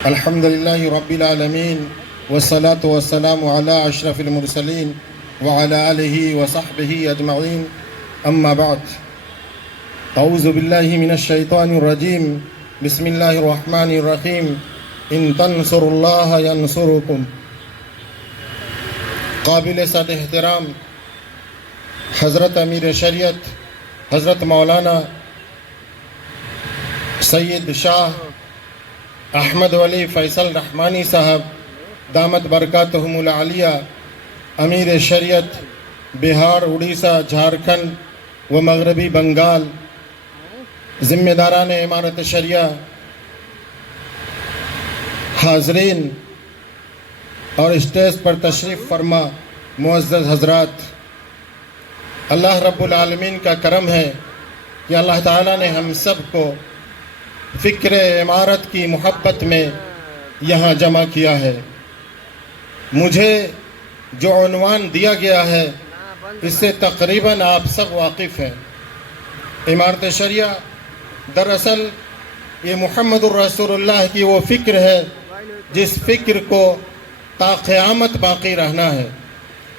الحمد لله رب العالمين والصلاة والسلام على أشرف المرسلين وعلى آله وصحبه أجمعين أما بعد أعوذ بالله من الشيطان الرجيم بسم الله الرحمن الرحيم إن تنصروا الله ينصركم قابل صد احترام حضرت امیر شریعت حضرت مولانا سید شاہ احمد ولی فیصل رحمانی صاحب دامت برکاتہم العالیہ امیر شریعت بہار، اڑیسہ، جھارکھنڈ و مغربی بنگال، ذمہ داران امارت شریعہ، حاضرین اور اسٹیج پر تشریف فرما معزز حضرات، اللہ رب العالمین کا کرم ہے کہ اللہ تعالیٰ نے ہم سب کو فکر عمارت کی محبت میں یہاں جمع کیا ہے۔ مجھے جو عنوان دیا گیا ہے اس سے تقریباً آپ سب واقف ہیں۔ امارت شریعہ دراصل یہ محمد الرسول اللہ کی وہ فکر ہے جس فکر کو تا قیامت باقی رہنا ہے،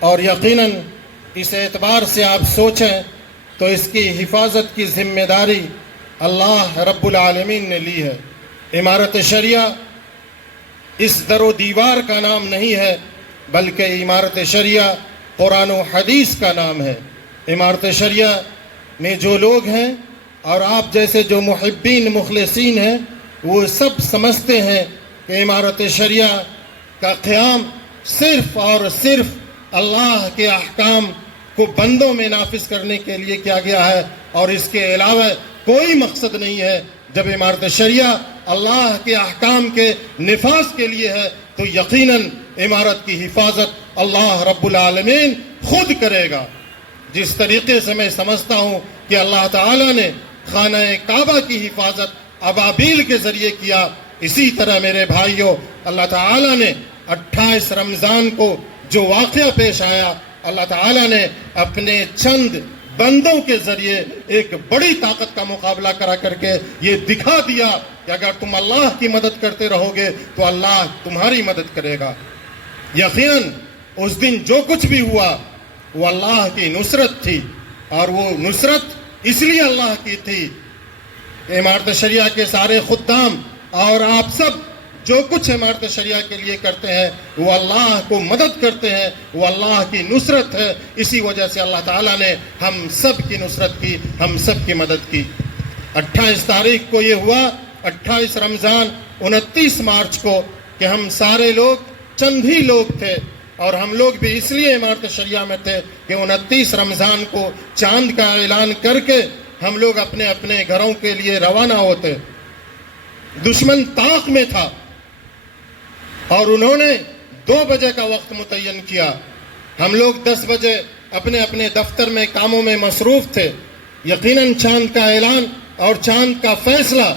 اور یقیناً اس اعتبار سے آپ سوچیں تو اس کی حفاظت کی ذمہ داری اللہ رب العالمین نے لی ہے۔ امارت شریعہ اس در و دیوار کا نام نہیں ہے، بلکہ امارت شریعہ قرآن و حدیث کا نام ہے۔ امارت شریعہ میں جو لوگ ہیں اور آپ جیسے جو محبین مخلصین ہیں وہ سب سمجھتے ہیں کہ امارت شریعہ کا قیام صرف اور صرف اللہ کے احکام کو بندوں میں نافذ کرنے کے لیے کیا گیا ہے، اور اس کے علاوہ کوئی مقصد نہیں ہے۔ جب امارت شریعہ اللہ کے احکام کے نفاذ کے لیے ہے تو یقیناً امارت کی حفاظت اللہ رب العالمین خود کرے گا۔ جس طریقے سے میں سمجھتا ہوں کہ اللہ تعالیٰ نے خانہ کعبہ کی حفاظت ابابیل کے ذریعے کیا، اسی طرح میرے بھائیوں اللہ تعالیٰ نے 28 رمضان کو جو واقعہ پیش آیا، اللہ تعالیٰ نے اپنے چند بندوں کے ذریعے ایک بڑی طاقت کا مقابلہ کرا کر کے یہ دکھا دیا کہ اگر تم اللہ کی مدد کرتے رہو گے تو اللہ تمہاری مدد کرے گا۔ یقیناً اس دن جو کچھ بھی ہوا وہ اللہ کی نصرت تھی، اور وہ نصرت اس لیے اللہ کی تھی کہ امارت شریعہ کے سارے خدام اور آپ سب جو کچھ امارت شریعہ کے لیے کرتے ہیں وہ اللہ کو مدد کرتے ہیں، وہ اللہ کی نصرت ہے۔ اسی وجہ سے اللہ تعالیٰ نے ہم سب کی نصرت کی، ہم سب کی مدد کی۔ 28 تاریخ کو یہ ہوا، 28 رمضان 29 مارچ کو، کہ ہم سارے لوگ چند ہی لوگ تھے، اور ہم لوگ بھی اس لیے امارت شریعہ میں تھے کہ 29 رمضان کو چاند کا اعلان کر کے ہم لوگ اپنے اپنے گھروں کے لیے روانہ ہوتے۔ دشمن طاق میں تھا اور انہوں نے 2 بجے کا وقت متعین کیا۔ ہم لوگ 10 بجے اپنے اپنے دفتر میں کاموں میں مصروف تھے۔ یقیناً چاند کا اعلان اور چاند کا فیصلہ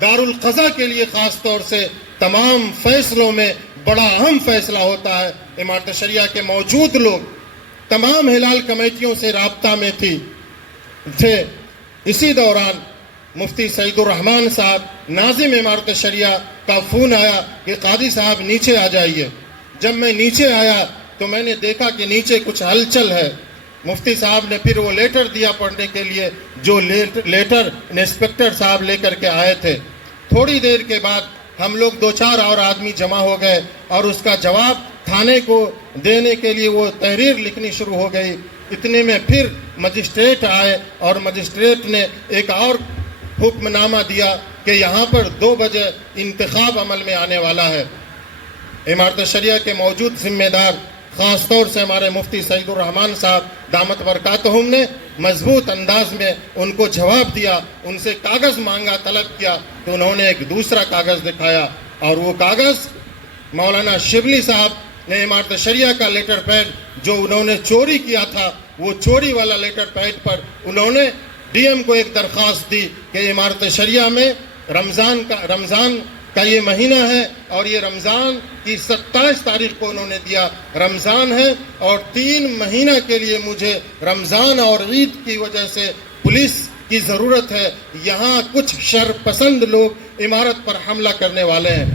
دارالقضا کے لیے خاص طور سے تمام فیصلوں میں بڑا اہم فیصلہ ہوتا ہے۔ امارت شریعہ کے موجود لوگ تمام ہلال کمیٹیوں سے رابطہ میں تھے۔ اسی دوران مفتی سعید الرحمان صاحب ناظم امارت شریعہ کا فون آیا کہ قاضی صاحب نیچے آ جائیے۔ جب میں نیچے آیا تو میں نے دیکھا کہ نیچے کچھ ہلچل ہے۔ مفتی صاحب نے پھر وہ لیٹر دیا پڑھنے کے لیے، جو لیٹر انسپکٹر صاحب لے کر کے آئے تھے۔ تھوڑی دیر کے بعد ہم لوگ 2-4 اور آدمی جمع ہو گئے، اور اس کا جواب تھانے کو دینے کے لیے وہ تحریر لکھنی شروع ہو گئی۔ اتنے میں پھر مجسٹریٹ آئے، اور مجسٹریٹ نے ایک اور حکم نامہ دیا کہ یہاں پر 2 بجے انتخاب عمل میں آنے والا ہے۔ امارت شریعہ کے موجود ذمہ دار خاص طور سے ہمارے مفتی سعید الرحمان صاحب دامت برکاتہم نے مضبوط انداز میں ان کو جواب دیا، ان سے کاغذ مانگا، طلب کیا، تو انہوں نے ایک دوسرا کاغذ دکھایا، اور وہ کاغذ مولانا شبلی صاحب نے امارت شریعہ کا لیٹر پیڈ جو انہوں نے چوری کیا تھا، وہ چوری والا لیٹر پیڈ پر انہوں نے ڈی ایم کو ایک درخواست دی کہ امارت شریعہ میں رمضان کا یہ مہینہ ہے، اور یہ رمضان کی 27 تاریخ کو انہوں نے دیا، رمضان ہے، اور 3 مہینہ کے لیے مجھے رمضان اور عید کی وجہ سے پولیس کی ضرورت ہے، یہاں کچھ شر پسند لوگ عمارت پر حملہ کرنے والے ہیں۔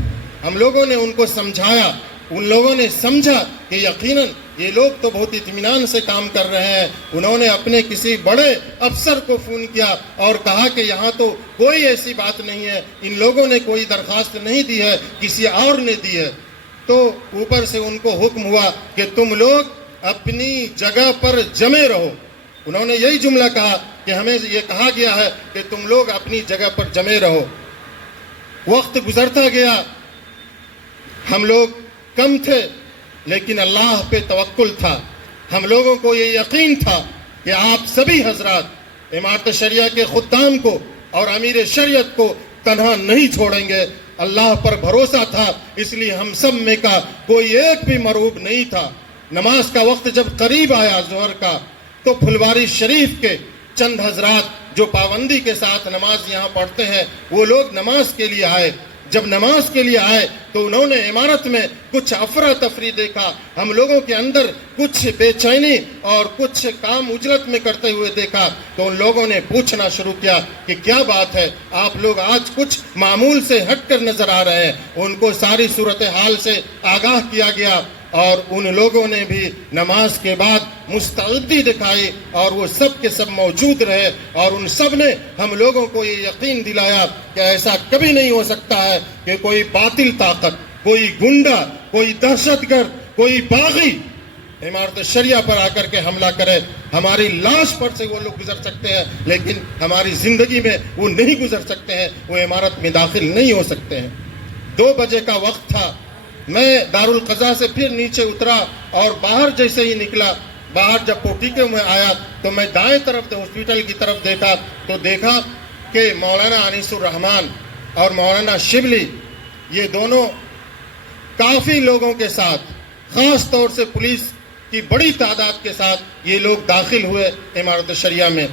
ہم لوگوں نے ان کو سمجھایا، ان لوگوں نے سمجھا کہ یقیناً یہ لوگ تو بہت اطمینان سے کام کر رہے ہیں۔ انہوں نے اپنے کسی بڑے افسر کو فون کیا اور کہا کہ یہاں تو کوئی ایسی بات نہیں ہے، ان لوگوں نے کوئی درخواست نہیں دی ہے، کسی اور نے دی ہے۔ تو اوپر سے ان کو حکم ہوا کہ تم لوگ اپنی جگہ پر جمے رہو۔ انہوں نے یہی جملہ کہا کہ ہمیں یہ کہا گیا ہے کہ تم لوگ اپنی جگہ پر جمے رہو۔ وقت گزرتا گیا، ہم لوگ کم تھے لیکن اللہ پہ توکل تھا۔ ہم لوگوں کو یہ یقین تھا کہ آپ سبھی حضرات امارت شریعہ کے خدام کو اور امیر شریعت کو تنہا نہیں چھوڑیں گے۔ اللہ پر بھروسہ تھا، اس لیے ہم سب میں کا کوئی ایک بھی مرعوب نہیں تھا۔ نماز کا وقت جب قریب آیا ظہر کا، تو پھلواری شریف کے چند حضرات جو پابندی کے ساتھ نماز یہاں پڑھتے ہیں، وہ لوگ نماز کے لیے آئے۔ جب نماز کے لیے آئے تو انہوں نے عمارت میں کچھ افراتفری دیکھا، ہم لوگوں کے اندر کچھ بے چینی اور کچھ کام اجلت میں کرتے ہوئے دیکھا، تو ان لوگوں نے پوچھنا شروع کیا کہ کیا بات ہے، آپ لوگ آج کچھ معمول سے ہٹ کر نظر آ رہے ہیں۔ ان کو ساری صورتحال سے آگاہ کیا گیا اور ان لوگوں نے بھی نماز کے بعد مستعدی دکھائی اور وہ سب کے سب موجود رہے، اور ان سب نے ہم لوگوں کو یہ یقین دلایا کہ ایسا کبھی نہیں ہو سکتا ہے کہ کوئی باطل طاقت، کوئی گنڈا، کوئی دہشت گرد، کوئی باغی عمارت شریعہ پر آ کر کے حملہ کرے۔ ہماری لاش پر سے وہ لوگ گزر سکتے ہیں لیکن ہماری زندگی میں وہ نہیں گزر سکتے ہیں، وہ عمارت میں داخل نہیں ہو سکتے ہیں۔ 2 بجے کا وقت تھا، میں دارالقضا سے پھر نیچے اترا اور باہر جیسے ہی نکلا، باہر جب پوٹیکے میں آیا تو میں دائیں طرف ہاسپٹل کی طرف دیکھا تو دیکھا کہ مولانا انیس الرحمن اور مولانا شبلی یہ دونوں کافی لوگوں کے ساتھ، خاص طور سے پولیس کی بڑی تعداد کے ساتھ یہ لوگ داخل ہوئے عمارت شریعہ میں۔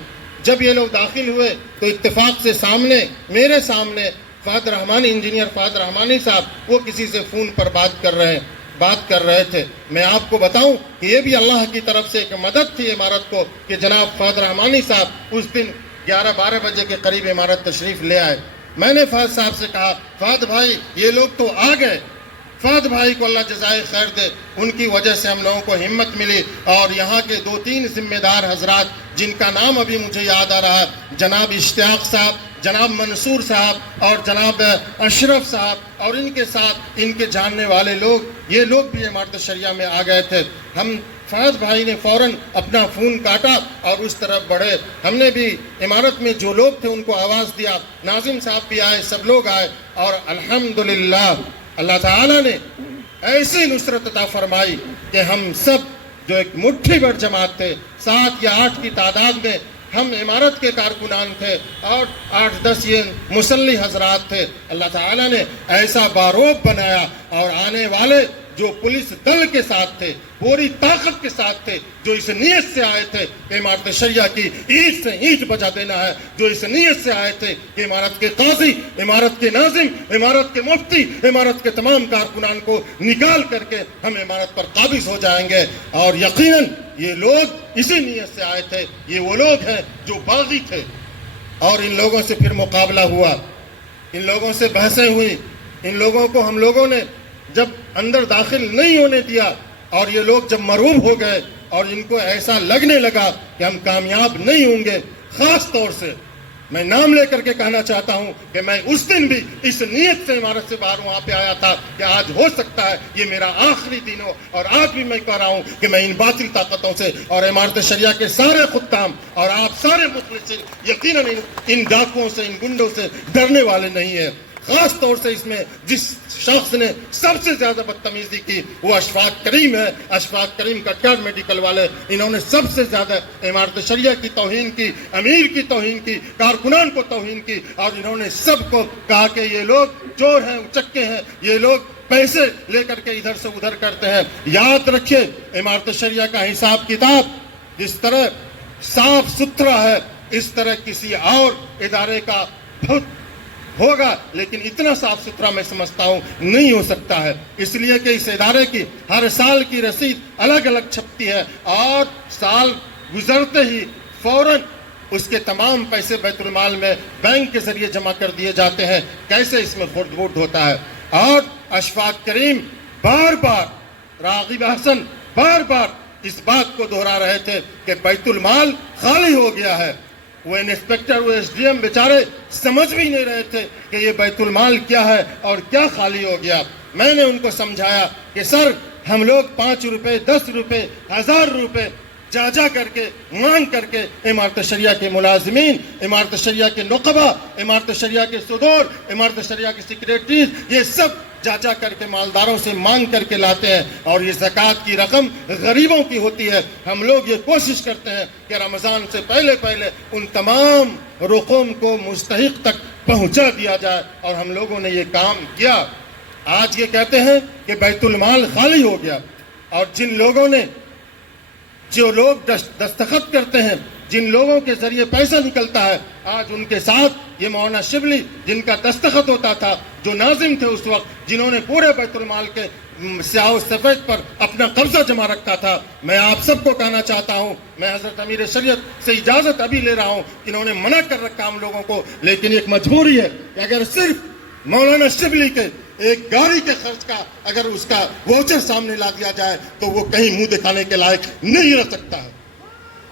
جب یہ لوگ داخل ہوئے تو اتفاق سے سامنے، میرے سامنے فہد رحمانی، انجینئر فہد رحمانی صاحب، وہ کسی سے فون پر بات کر رہے تھے۔ میں آپ کو بتاؤں کہ یہ بھی اللہ کی طرف سے ایک مدد تھی عمارت کو کہ جناب فہد رحمانی صاحب اس دن 11-12 بجے کے قریب عمارت تشریف لے آئے۔ میں نے فہد صاحب سے کہا، فہد بھائی یہ لوگ تو آ گئے۔ فہد بھائی کو اللہ جزائے خیر دے، ان کی وجہ سے ہم لوگوں کو ہمت ملی، اور یہاں کے 2-3 ذمہ دار حضرات جن کا نام ابھی مجھے یاد آ رہا ہے، جناب اشتیاق صاحب، جناب منصور صاحب اور جناب اشرف صاحب، اور ان کے ساتھ ان کے جاننے والے لوگ، یہ لوگ بھی عمارت شریعہ میں آ گئے تھے۔ ہم فہد بھائی نے فوراً اپنا فون کاٹا اور اس طرف بڑھے۔ ہم نے بھی عمارت میں جو لوگ تھے ان کو آواز دیا، ناظم صاحب بھی آئے، سب لوگ آئے، اور الحمدللہ اللہ تعالیٰ نے ایسی نصرت عطا فرمائی کہ ہم سب جو ایک مٹھی بھر جماعت تھے، 7 یا 8 کی تعداد میں ہم عمارت کے کارکنان تھے اور 8-10 یہ مسلح حضرات تھے۔ اللہ تعالیٰ نے ایسا باروب بنایا، اور آنے والے جو پولیس دل کے ساتھ تھے، پوری طاقت کے ساتھ تھے، جو اس نیت سے آئے تھے کہ عمارت شریعہ کی اینٹ سے اینٹ بجا دینا ہے، جو اس نیت سے آئے تھے کہ عمارت کے قاضی، عمارت کے ناظم، عمارت کے مفتی، عمارت کے تمام کارکنان کو نکال کر کے ہم عمارت پر قابض ہو جائیں گے۔ اور یقیناً یہ لوگ اسی نیت سے آئے تھے، یہ وہ لوگ ہیں جو باغی تھے، اور ان لوگوں سے پھر مقابلہ ہوا، ان لوگوں سے بحثیں ہوئی، ان لوگوں کو ہم لوگوں نے جب اندر داخل نہیں ہونے دیا، اور یہ لوگ جب مرعوب ہو گئے اور ان کو ایسا لگنے لگا کہ ہم کامیاب نہیں ہوں گے۔ خاص طور سے میں نام لے کر کے کہنا چاہتا ہوں کہ میں اس دن بھی اس نیت سے عمارت سے باہر وہاں پہ آیا تھا کہ آج ہو سکتا ہے یہ میرا آخری دن ہو، اور آج بھی میں کہہ رہا ہوں کہ میں ان باطل طاقتوں سے اور عمارت شریعہ کے سارے خدام اور آپ سارے مخلصین یقیناً ان ڈاکوؤں سے، ان گنڈوں سے ڈرنے والے نہیں ہیں۔ خاص طور سے اس میں جس شخص نے سب سے زیادہ بدتمیزی کی وہ اشفاق کریم ہے، اشفاق کریم کٹیہار میڈیکل والے۔ انہوں نے سب سے زیادہ عمارت شریعہ کی توہین کی، امیر کی توہین کی، کارکنان کو توہین کی، اور انہوں نے سب کو کہا کہ یہ لوگ چور ہیں، اچکے ہیں، یہ لوگ پیسے لے کر کے ادھر سے ادھر کرتے ہیں۔ یاد رکھیے عمارت شریعہ کا حساب کتاب جس طرح صاف ستھرا ہے، اس طرح کسی اور ادارے کا بہت ہوگا، لیکن اتنا صاف ستھرا میں سمجھتا ہوں نہیں ہو سکتا ہے، اس لیے کہ اس ادارے کی ہر سال کی رسید الگ الگ چھپتی ہے، اور سال گزرتے ہی فوراً اس کے تمام پیسے بیت المال میں بینک کے ذریعے جمع کر دیے جاتے ہیں۔ کیسے اس میں خرد برد ہوتا ہے، اور اشفاق کریم بار بار، راغب حسن بار بار اس بات کو دہرا رہے تھے کہ بیت المال خالی ہو گیا ہے۔ وہ انسپیکٹر، وہ ایس ڈی ایم بیچارے سمجھ بھی نہیں رہے تھے کہ یہ بیت المال کیا ہے اور کیا خالی ہو گیا۔ میں نے ان کو سمجھایا کہ سر، ہم لوگ 5 روپے 10 روپے 1000 روپے جا کر کے مانگ کر کے امارت شریعہ کے ملازمین، امارت شریعہ کے نقبہ، امارت شریعہ کے صدور، امارت شریعہ کے سیکریٹریز، یہ سب جا کر کے مالداروں سے مانگ کر کے لاتے ہیں، اور یہ زکوٰۃ کی رقم غریبوں کی ہوتی ہے۔ ہم لوگ یہ کوشش کرتے ہیں کہ رمضان سے پہلے ان تمام رقوم کو مستحق تک پہنچا دیا جائے، اور ہم لوگوں نے یہ کام کیا۔ آج یہ کہتے ہیں کہ بیت المال خالی ہو گیا، اور جو لوگ دستخط کرتے ہیں، جن لوگوں کے ذریعے پیسہ نکلتا ہے، آج ان کے ساتھ یہ مولانا شبلی جن کا دستخط ہوتا تھا، جو ناظم تھے اس وقت، جنہوں نے پورے بیت المال کے سیاہ و سفید پر اپنا قبضہ جما رکھا تھا۔ میں آپ سب کو کہنا چاہتا ہوں، میں حضرت امیر شریعت سے اجازت ابھی لے رہا ہوں، انہوں نے منع کر رکھا ہم لوگوں کو، لیکن ایک مجبوری ہے کہ اگر صرف مولانا شبلی کے ایک گاڑی کے خرچ کا اگر اس کا ووچر سامنے لا دیا جائے تو وہ کہیں منہ دکھانے کے لائق نہیں رہ سکتا ہے۔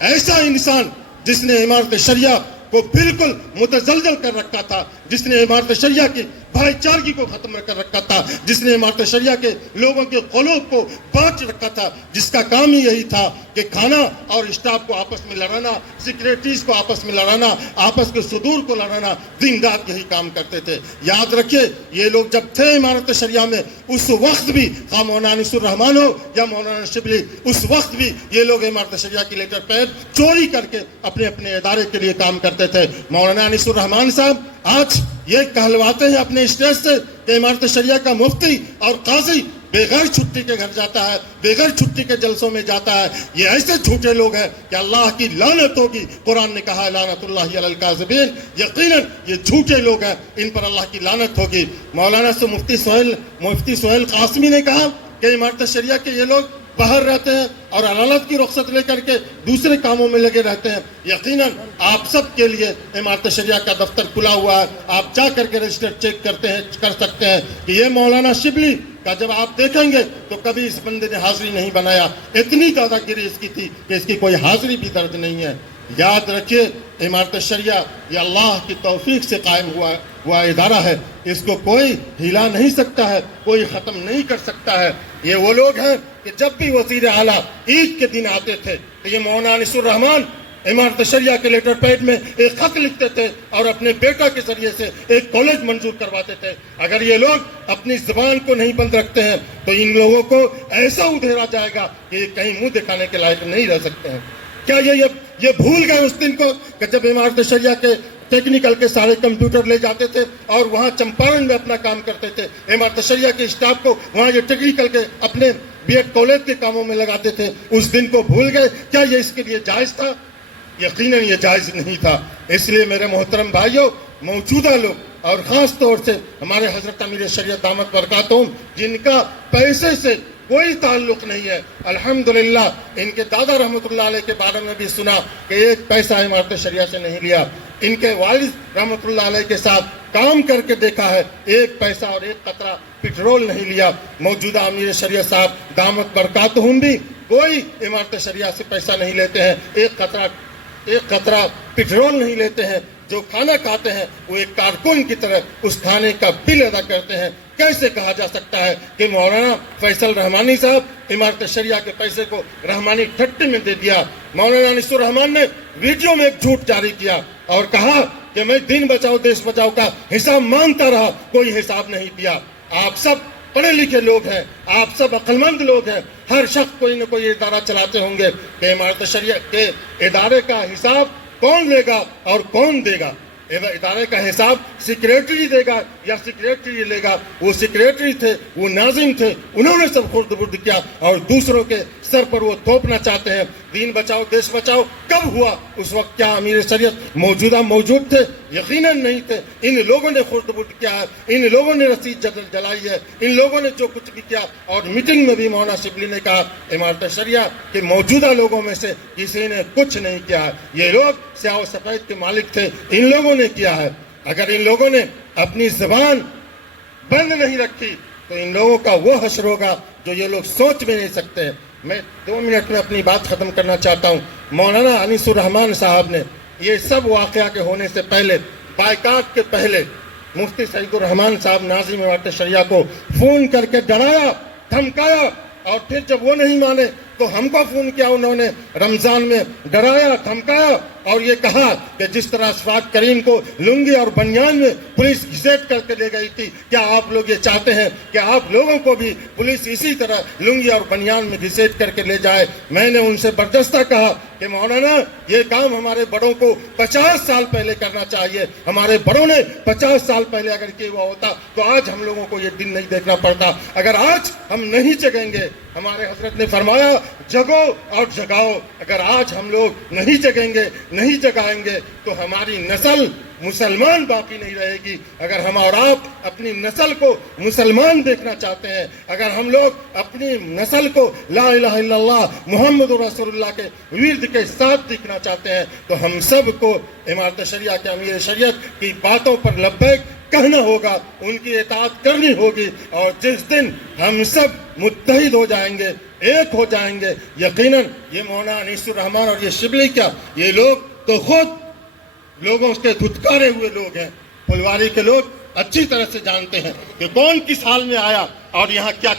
ایسا انسان جس نے عمارت شریعہ کو بالکل متزلزل کر رکھا تھا، جس نے عمارت شریعہ کی بھائی چارگی کو ختم کر رکھا تھا، جس نے عمارت شریعہ کے لوگوں کے قلوب کو بانٹ رکھا تھا، جس کا کام ہی یہی تھا کہ کھانا اور اسٹاف کو آپس میں لڑانا، سیکریٹریز کو آپس میں لڑانا، آپس کے صدور کو لڑانا، دن رات یہی کام کرتے تھے۔ یاد رکھیے، یہ لوگ جب تھے عمارت شریعہ میں، اس وقت بھی خواہ مولانا انیس الرحمان ہو یا مولانا شبلی، اس وقت بھی یہ لوگ عمارت شریعہ کی لیٹر پیڈ چوری کر کے اپنے اپنے ادارے کے لیے کام کرتے تھے۔ مولانا انیس الرحمان صاحب آج یہ کہلواتے ہیں اپنے اسٹیج سے کہ عمارت شریعہ کا مفتی اور قاضی بغیر چھٹی کے گھر جاتا ہے، بغیر چھٹی کے جلسوں میں جاتا ہے۔ یہ ایسے جھوٹے لوگ ہیں کہ اللہ کی لعنت ہوگی۔ قرآن نے کہا لعنت اللہ علی الکاذبین، یقیناً یہ جھوٹے لوگ ہیں، ان پر اللہ کی لعنت ہوگی۔ مولانا سے مفتی سہیل قاسمی نے کہا کہ عمارت شریعہ کے یہ لوگ باہر رہتے ہیں اور عدالت کی رخصت لے کر کے دوسرے کاموں میں لگے رہتے ہیں۔ یقیناً آپ سب کے لیے عمارت شریعہ کا دفتر کھلا ہوا ہے، آپ جا کر کے رجسٹر چیک کر سکتے ہیں کہ یہ مولانا شبلی کا جب آپ دیکھیں گے تو کبھی اس بندے نے حاضری نہیں بنایا، اتنی دادا گیری اس کی تھی کہ اس کی کوئی حاضری بھی درج نہیں ہے۔ یاد رکھیے، عمارت شریعہ یہ اللہ کی توفیق سے قائم ہوا ادارہ ہے، اس کو کوئی ہلا نہیں سکتا ہے، کوئی ختم نہیں کر سکتا ہے۔ یہ وہ لوگ ہیں کہ جب بھی وزیر اعلیٰ عید کے دن آتے تھے تو یہ مولانا انیس الرحمان عمارت شریعہ کے لیٹر پیڈ میں ایک خط لکھتے تھے اور اپنے بیٹا کے ذریعے سے ایک کالج منظور کرواتے تھے۔ اگر یہ لوگ اپنی زبان کو نہیں بند رکھتے ہیں تو ان لوگوں کو ایسا ادھیرا جائے گا کہ یہ کہیں منہ دکھانے کے لائق نہیں رہ سکتے ہیں۔ کیا یہ بھول گئے اس دن کو کہ جب عمارت شریعہ کے ٹیکنیکل کے سارے کمپیوٹر لے جاتے تھے اور وہاں چمپارن میں اپنا کام کرتے تھے، عمارت شریعہ کے اسٹاف کو وہاں یہ ٹیکنیکل کے اپنے بی ایڈ کالج کے کاموں میں لگاتے تھے؟ اس دن کو بھول گئے؟ کیا یہ اس کے لیے جائز تھا؟ یقیناً یہ جائز نہیں تھا۔ اس لیے میرے محترم بھائیوں، موجودہ لوگ اور خاص طور سے ہمارے حضرت امیر شریعت دامت برکاتہم، جن کا پیسے سے کوئی تعلق نہیں ہے، الحمدللہ ان کے دادا رحمۃ اللہ علیہ کے بارے میں بھی سنا کہ ایک پیسہ عمارت شریعہ سے نہیں لیا۔ ان کے والد رحمۃ اللہ علیہ کے ساتھ کام کر کے دیکھا ہے، ایک پیسہ اور ایک قطرہ پٹرول نہیں لیا۔ موجودہ امیر شریعت صاحب دامت برکاتہم بھی کوئی عمارت شریعہ سے پیسہ نہیں لیتے ہیں، ایک قطرہ پٹرول نہیں لیتے ہیں۔ جو کھانا کھاتے ہیں وہ ایک کارکن کی طرح اس کھانے کا بل ادا کرتے ہیں۔ کیسے کہا جا سکتا ہے کہ مولانا فیصل رحمانی صاحب عمارت شریعہ کے پیسے کو رحمانی ٹھٹی میں دے دیا؟ مولانا انیس الرحمان نے ویڈیو میں ایک جھوٹ جاری کیا اور کہا کہ میں دین بچاؤ دیش بچاؤ کا حساب مانگتا رہا، کوئی حساب نہیں دیا۔ آپ سب پڑھے لکھے لوگ ہیں، آپ سب عقلمند لوگ ہیں، ہر شخص کوئی نہ کوئی ادارہ چلاتے ہوں گے کہ عمارت شریعہ کے ادارے کا حساب کون لے گا اور کون دے گا؟ ادارے کا حساب سیکریٹری دے گا یا سیکریٹری لے گا؟ وہ سیکریٹری تھے، وہ ناظم تھے، انہوں نے سب خرد برد کیا اور دوسروں کے سر پر وہ تھوپنا چاہتے ہیں۔ دین بچاؤ دیش بچاؤ کب ہوا؟ اس وقت کیا امیر شریعت موجود تھے؟ یقیناً نہیں تھے۔ ان لوگوں نے خرد برد کیا ہے، ان لوگوں نے رسید جلائی ہے، ان لوگوں نے جو کچھ بھی کیا۔ اور میٹنگ میں بھی مولانا شبلی نے کہا عمارت شریعہ کے موجودہ لوگوں میں سے کسی نے کچھ نہیں کیا ہے، یہ لوگ سیاہ و سفید کے مالک تھے، ان لوگوں نے کیا ہے۔ اگر ان لوگوں نے اپنی زبان بند نہیں رکھی تو ان لوگوں کا وہ حشر ہوگا جو یہ لوگ سوچ بھی نہیں سکتے ہیں۔ میں 2 منٹ میں اپنی بات ختم کرنا چاہتا ہوں۔ مولانا انیس الرحمان صاحب نے یہ سب واقعہ کے ہونے سے پہلے، بائیکاٹ کے پہلے، مفتی سعید الرحمان صاحب ناظم امارت شریعہ کو فون کر کے ڈرایا، دھمکایا، اور پھر جب وہ نہیں مانے تو ہم کو فون کیا انہوں نے، رمضان میں ڈرایا، دھمکایا، اور یہ کہا کہ جس طرح اشفاق کریم کو لنگی اور بنیان میں پولیس گھسیٹ کر کے لے گئی تھی، کیا آپ لوگ یہ چاہتے ہیں کہ آپ لوگوں کو بھی پولیس اسی طرح لنگی اور بنیان میں گھسیٹ کر کے لے جائے؟ میں نے ان سے بردستہ کہا کہ مولانا یہ کام ہمارے بڑوں کو 50 سال پہلے کرنا چاہیے، ہمارے بڑوں نے 50 سال پہلے اگر کیا ہوا ہوتا تو آج ہم لوگوں کو یہ دن نہیں دیکھنا پڑتا۔ اگر آج ہم نہیں جگیں گے، ہمارے حضرت نے فرمایا جگو اور جگاؤ، اگر آج ہم لوگ نہیں جگیں گے، نہیں جگائیں گے تو ہماری نسل مسلمان باقی نہیں رہے گی۔ اگر ہم اور آپ اپنی نسل کو مسلمان دیکھنا چاہتے ہیں، اگر ہم لوگ اپنی نسل کو لا الہ الا اللہ محمد رسول اللہ کے ورد کے ساتھ دیکھنا چاہتے ہیں تو ہم سب کو امارت شریعہ کے امیر شریعت کی باتوں پر لبیک کہنا ہوگا، ان کی اطاعت کرنی ہوگی، اور جس دن ہم سب متحد ہو جائیں گے، ایک ہو جائیں گے، یقیناً یہ مولانا انیس الرحمان اور یہ شبلی کیا، یہ لوگ تو خود لوگوں کے دھتکارے ہوئے لوگ ہیں۔ پھلواری کے لوگ اچھی طرح سے جانتے ہیں کہ کون کس حال میں آیا اور یہاں کیا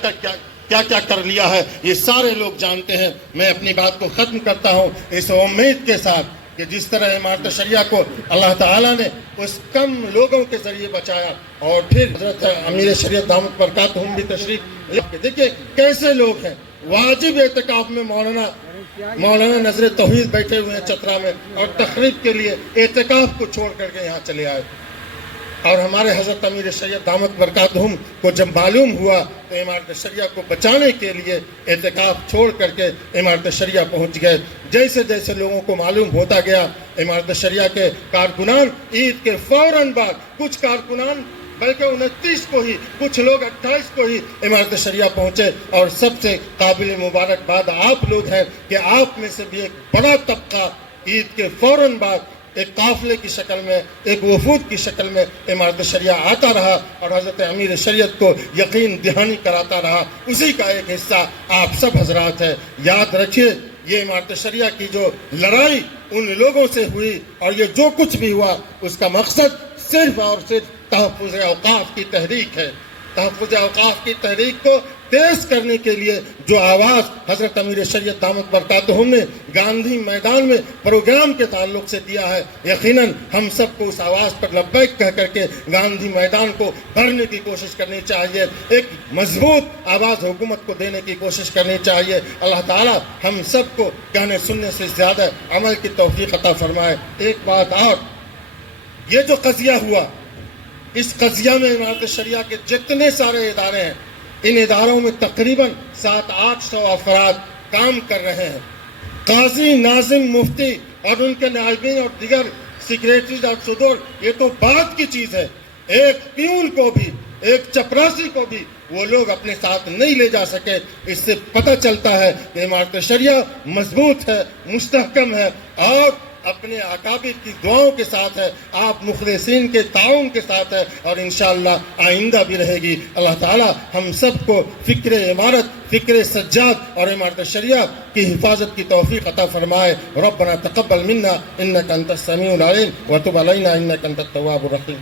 کر لیا ہے، یہ سارے لوگ جانتے ہیں۔ میں اپنی بات کو ختم کرتا ہوں اس امید کے ساتھ کہ جس طرح امارت شریعہ کو اللہ تعالیٰ نے اس کم لوگوں کے ذریعے بچایا، اور پھر حضرت امیر شریعت دامت برکاتہم بھی تشریف لے کے دیکھیں کیسے لوگ ہیں۔ واجب اعتکاف میں مولانا نظر توحید بیٹھے ہوئے ہیں چترا میں، اور تقریب کے لیے اعتکاف کو چھوڑ کر کے یہاں چلے آئے، اور ہمارے حضرت امیر شریعت دامت برکاتہم کو جب معلوم ہوا تو امارت شریعہ کو بچانے کے لیے اعتکاف چھوڑ کر کے امارت شریعہ پہنچ گئے۔ جیسے جیسے لوگوں کو معلوم ہوتا گیا، امارت شریعہ کے کارکنان عید کے فوراً بعد، کچھ کارکنان بلکہ 29 کو ہی، کچھ لوگ 28 کو ہی امارت شریعہ پہنچے، اور سب سے قابل مبارکباد آپ لوگ ہیں کہ آپ میں سے بھی ایک بڑا طبقہ عید کے فوراً بعد ایک قافلے کی شکل میں، ایک وفود کی شکل میں امارت شریعہ آتا رہا، اور حضرت امیر شریعت کو یقین دہانی کراتا رہا۔ اسی کا ایک حصہ آپ سب حضرات ہیں۔ یاد رکھیے یہ امارت شریعہ کی جو لڑائی ان لوگوں سے ہوئی، اور یہ جو کچھ بھی ہوا، اس کا مقصد صرف اور صرف تحفظ اوقاف کی تحریک ہے۔ تحفظ اوقاف کی تحریک کو تیز کرنے کے لیے جو آواز حضرت امیر شریعت دامت برکاتہم نے گاندھی میدان میں پروگرام کے تعلق سے دیا ہے، یقیناً ہم سب کو اس آواز پر لبیک کہہ کر کے گاندھی میدان کو بھرنے کی کوشش کرنی چاہیے، ایک مضبوط آواز حکومت کو دینے کی کوشش کرنی چاہیے۔ اللہ تعالیٰ ہم سب کو کہنے سننے سے زیادہ عمل کی توفیق عطا فرمائے۔ ایک بات اور، یہ جو قضیہ ہوا، اس قضیہ میں امارت شریعہ کے جتنے سارے ادارے ہیں، ان اداروں میں تقریباً 700-800 افراد کام کر رہے ہیں۔ قاضی، ناظم، مفتی اور ان کے نائبین اور دیگر سیکریٹریز اور صدور، یہ تو بات کی چیز ہے۔ ایک پیون کو بھی، ایک چپراسی کو بھی وہ لوگ اپنے ساتھ نہیں لے جا سکے۔ اس سے پتہ چلتا ہے کہ امارت شریعہ مضبوط ہے، مستحکم ہے، اور اپنے اکابر کی دعاؤں کے ساتھ ہے، آپ مخلصین کے تعاون کے ساتھ ہے، اور انشاءاللہ آئندہ بھی رہے گی۔ اللہ تعالیٰ ہم سب کو فکر امارت، فکر سجاد اور امارت شریعہ کی حفاظت کی توفیق عطا فرمائے۔ ربنا تقبل منا انک انت السمیع العلیم وتب علینا انک انت التواب الرحیم۔